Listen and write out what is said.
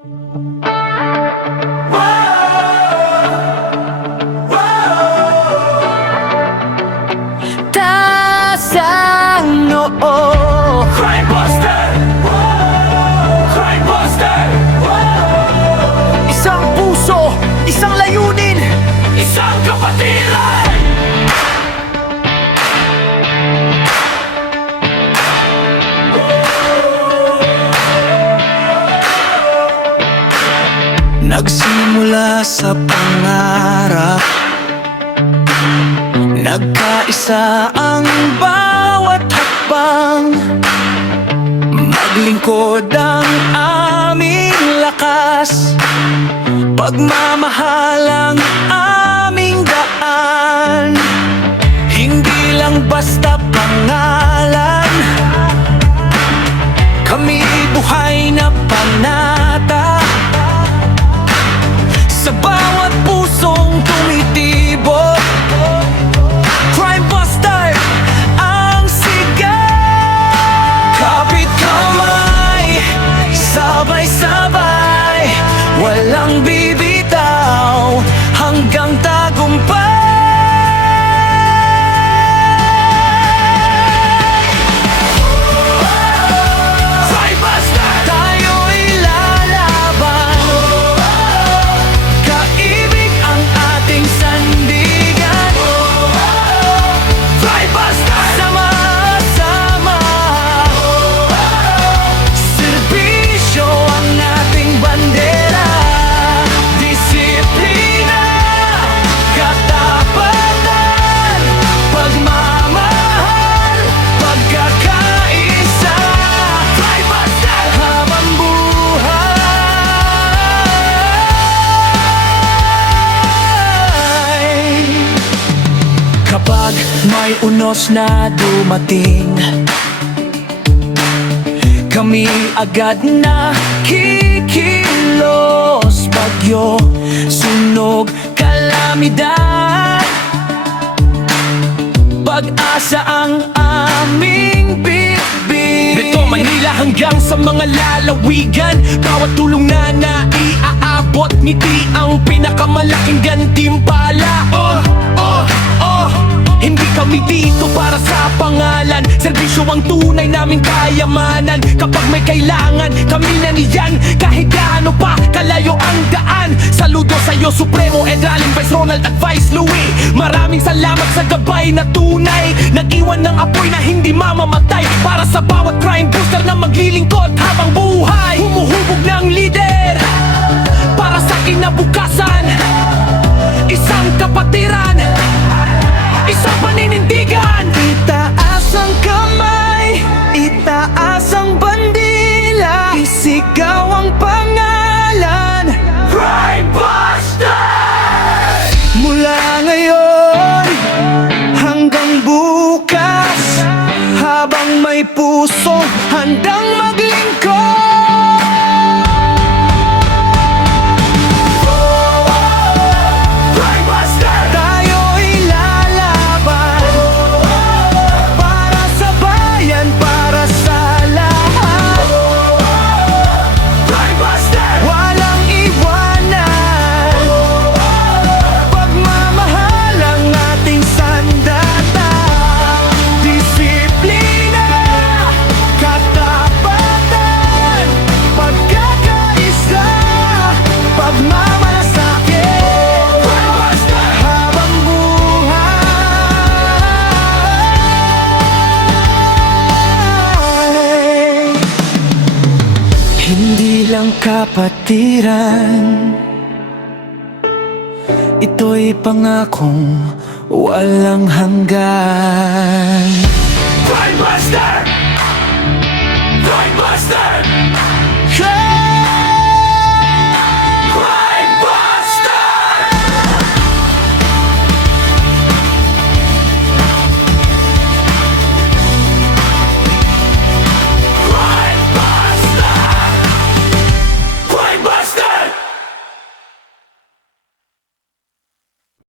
Taas ang noo, Crime Buster! Crime Buster! isang puso, isang layunin. Isang kapatiran! Nagsimula sa pangarap, nagkaisa ang bawat hakbang. Maglingkod ang aming lakas, pagmamahal ang aming daan. Hindi lang basta pangalan, kami buhay na panata. Sa bawat pusong tumitibok, Crime Buster ang sigaw. Kapit kamay, sabay-sabay, walang bibitaw hanggang tagumpay. Crime Buster! Tayo'y lalaban, kaibig ang ating sandigan. Crime Buster! Sama-sama, serbisyo ang ating bandera. Disiplina, katapatan, pagmamahal, pagkakaisa. Crime Buster! Habang buhay, kapag may unos na dumating, kami agad na kikilos. Bagyo, sunog, kalamidad, pag-asa ang aming bitbit. Nito Manila hanggang sa mga lalawigan, bawat tulong na naiaabot, ngiti ang pinakamalaking gantimpala. Hindi kami dito para sa pangalan, serbisyo ang tunay naming kayamanan. Kapag may kailangan, kami na niyan, kahit gaano pa kalayo ang daan. Saludo sa'yo Supremo, Edralin, Vice Ronald at Vice Louie. Maraming salamat sa gabay na tunay, nag-iwan ng apoy na hindi mamamatay, para sa bawat crime buster na maglilingkod habang buhay. Humuhubog ng lider para sa kinabukasan, isang kapatiran, isang paninindigan. Itaas ang kamay, itaas ang bandila, isigaw ang pangalan. Crime Buster! Mula ngayon hanggang bukas, habang may puso handang maglingkod. Crime Buster! Tayo'y lalaban, para sa bayan, para sa lahat. Crime Buster! Walang iwanan, pagmamahal ang ating sandata. Disiplina, katapatan, pagkakaisa, pagmamalasakit, Crime Buster! habang buhay. Hindi lang kapatiran, ito'y pangakong walang hanggan.